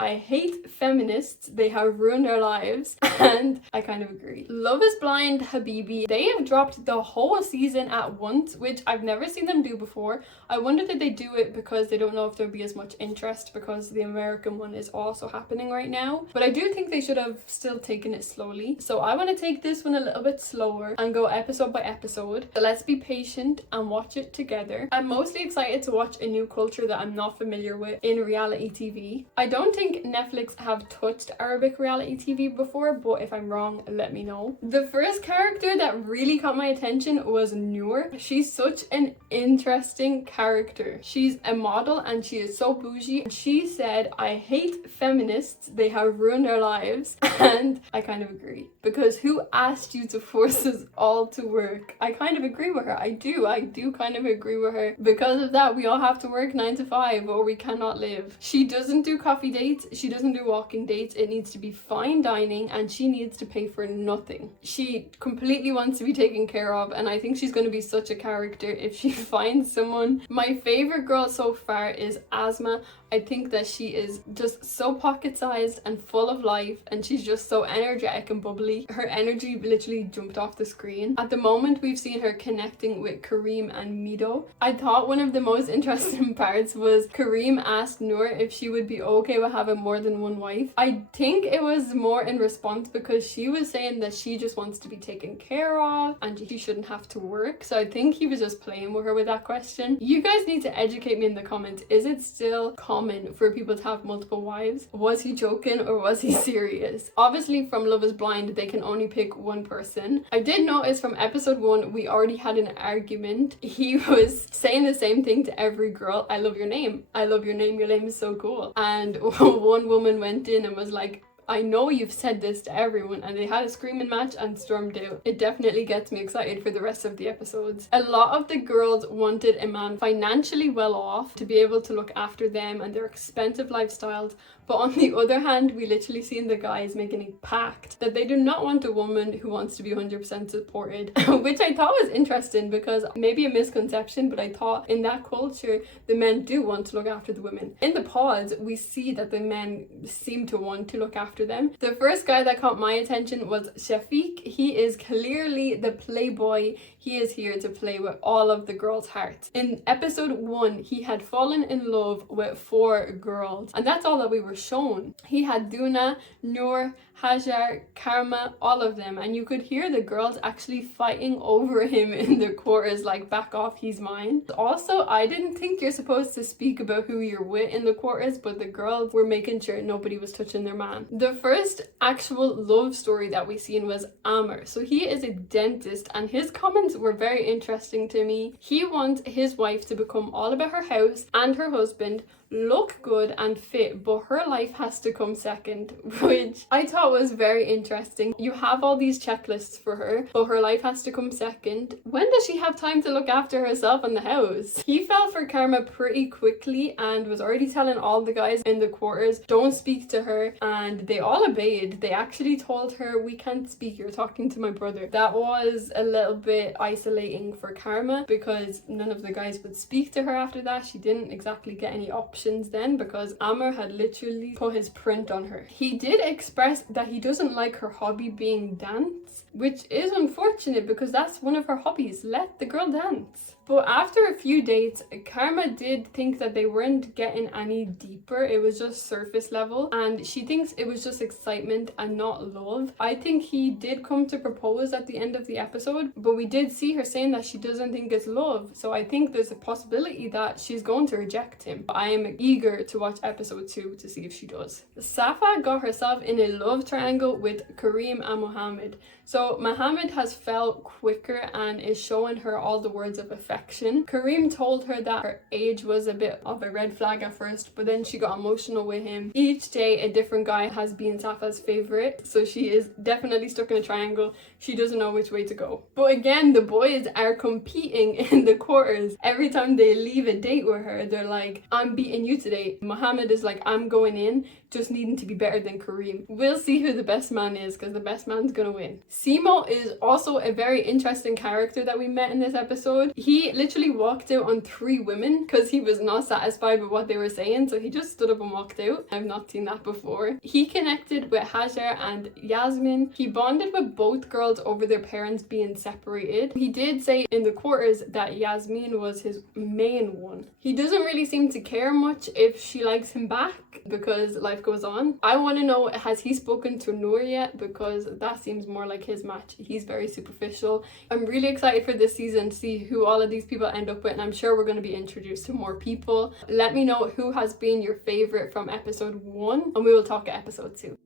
I hate feminists, they have ruined our lives, and I kind of agree. Love is Blind Habibi, they have dropped the whole season at once, which I've never seen them do before. I wonder did they do it because they don't know if there'll be as much interest because the American one is also happening right now. But I do think they should have still taken it slowly. So I want to take this one a little bit slower and go episode by episode. So let's be patient and watch it together. I'm mostly excited to watch a new culture that I'm not familiar with in reality TV. I don't think Netflix have touched Arabic reality TV before, but if I'm wrong, let me know. The first character that really caught my attention was Noor. She's such an interesting character. She's a model and she is so bougie. She said, I hate feminists, they have ruined our lives. And I kind of agree. Because who asked you to force us all to work? I kind of agree with her. I do kind of agree with her. Because of that, we all have to work 9 to 5 or we cannot live. She doesn't do coffee dates. She doesn't do walking dates. It needs to be fine dining and she needs to pay for nothing. She completely wants to be taken care of and I think she's going to be such a character if she finds someone. My favorite girl so far is Asma. I think that she is just so pocket-sized and full of life and she's just so energetic and bubbly. Her energy literally jumped off the screen. At the moment we've seen her connecting with Kareem and Mido. I thought one of the most interesting parts was Kareem asked Noor if she would be okay with having more than one wife. I think it was more in response because she was saying that she just wants to be taken care of and she shouldn't have to work. So I think he was just playing with her with that question. You guys need to educate me in the comments. Is it still common for people to have multiple wives? Was he joking or was he serious? Obviously from Love is Blind they can only pick one person. I did notice from episode 1 we already had an argument. He was saying the same thing to every girl. I love your name. I love your name. Your name is so cool. And one woman went in and was like, I know you've said this to everyone, and they had a screaming match and stormed out. It definitely gets me excited for the rest of the episodes. A lot of the girls wanted a man financially well off to be able to look after them and their expensive lifestyles. But on the other hand, we literally seen the guys making a pact that they do not want a woman who wants to be 100% supported, which I thought was interesting because maybe a misconception, but I thought in that culture, the men do want to look after the women. In the pods, we see that the men seem to want to look after them. The first guy that caught my attention was Shafiq. He is clearly the playboy. He is here to play with all of the girls' hearts. In episode 1, he had fallen in love with 4 girls, and that's all that we were shown. He had Duna, Noor, Hajar, Karma, all of them, and you could hear the girls actually fighting over him in the quarters, like, back off, he's mine. Also, I didn't think you're supposed to speak about who you're with in the quarters, but the girls were making sure nobody was touching their man. The first actual love story that we seen was Amr. So he is a dentist and his comments were very interesting to me. He wants his wife to become all about her house and her husband, look good and fit, but her life has to come second, which I thought was very interesting. You have all these checklists for her, but her life has to come second. When does she have time to look after herself and the house? He fell for Karma pretty quickly and was already telling all the guys in the quarters, don't speak to her, and they all obeyed. They actually told her, we can't speak, you're talking to my brother. That was a little bit isolating for Karma because none of the guys would speak to her after that. She didn't exactly get any options then because Amr had literally put his print on her. He did express that he doesn't like her hobby being dance, which is unfortunate because that's one of her hobbies. Let the girl dance. But after a few dates, Karma did think that they weren't getting any deeper. It was just surface level and she thinks it was just excitement and not love. I think he did come to propose at the end of the episode, but we did see her saying that she doesn't think it's love. So I think there's a possibility that she's going to reject him. I am eager to watch episode 2 to see if she does. Safa got herself in a love triangle with Kareem and Mohammed. So Mohammed has felt quicker and is showing her all the words of affection. Kareem told her that her age was a bit of a red flag at first, but then she got emotional with him. Each day a different guy has been Safa's favorite, so she is definitely stuck in a triangle. She doesn't know which way to go. But again, the boys are competing in the quarters. Every time they leave a date with her, they're like, I'm beating you today. Mohammed is like, I'm going in. just needing to be better than Kareem. We'll see who the best man is, because the best man's gonna win. Simo is also a very interesting character that we met in this episode. He literally walked out on 3 women because he was not satisfied with what they were saying, so he just stood up and walked out. I've not seen that before. He connected with Hajar and Yasmin. He bonded with both girls over their parents being separated. He did say in the quarters that Yasmin was his main one. He doesn't really seem to care much if she likes him back because life goes on. I want to know, has he spoken to Noor yet? Because that seems more like his match. He's very superficial. I'm really excited for this season to see who all of these people end up with, and I'm sure we're going to be introduced to more people. Let me know who has been your favorite from episode 1, and we will talk at episode 2.